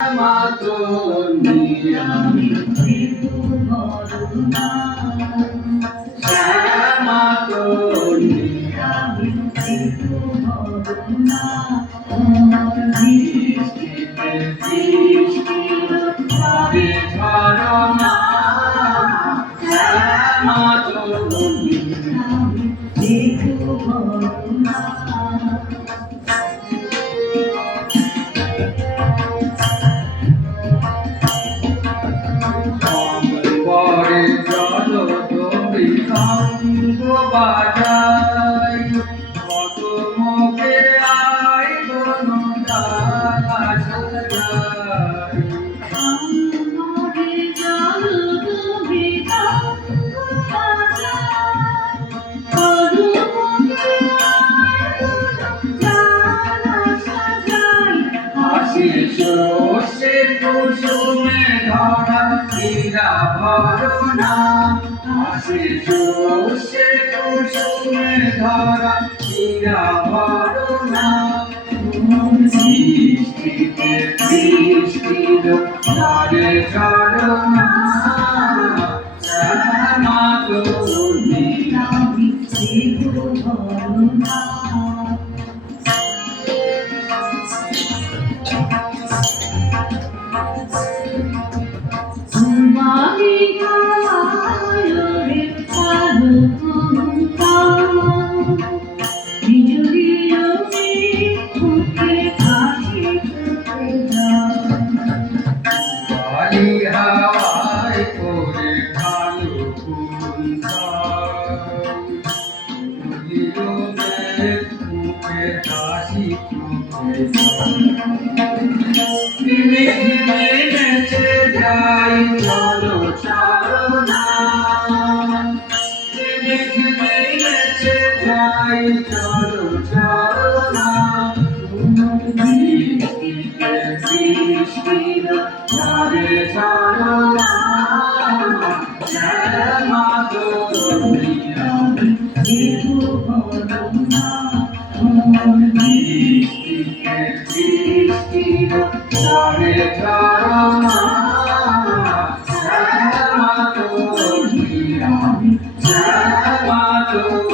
মাতনি আমি করুণা শ্যামাতনি আমি করুণা দৃষ্টিতে দৃষ্টির ঝরে ঝরনা শ্যামাতনি আমি করুণা পরে জল তুমি সঙ্গ বাজাই কত মুখে আই কোন ডালা সাজাই পরে জল তুমি সঙ্গ বাজাই কত মুখে আই কোন ডালা সাজাই হাসি সে কুসুমে ধরা হীরা ভরনা হাসি সে কুসুমে ধরা হীরা ভরনা সৃষ্টিতে সৃষ্টির ঝরে ঝরনা শ্যামাতনি আমি করুণা তোমারি গায়ে চালু বিজুলিরতে মুখে হাসি ফুটে বালি হাওয়ায় করে ভালো মুখে হাসি নেচে যাই চলো চরনা নেচে যাই চলো চরনা দৃষ্টিতে দৃষ্টির ঝরে ঝরনা শ্যামাতনি আমি করুণা দৃষ্টিতে দৃষ্টির ঝরে ঝরনা শ্যামাতনি আমি শ্যামাতনি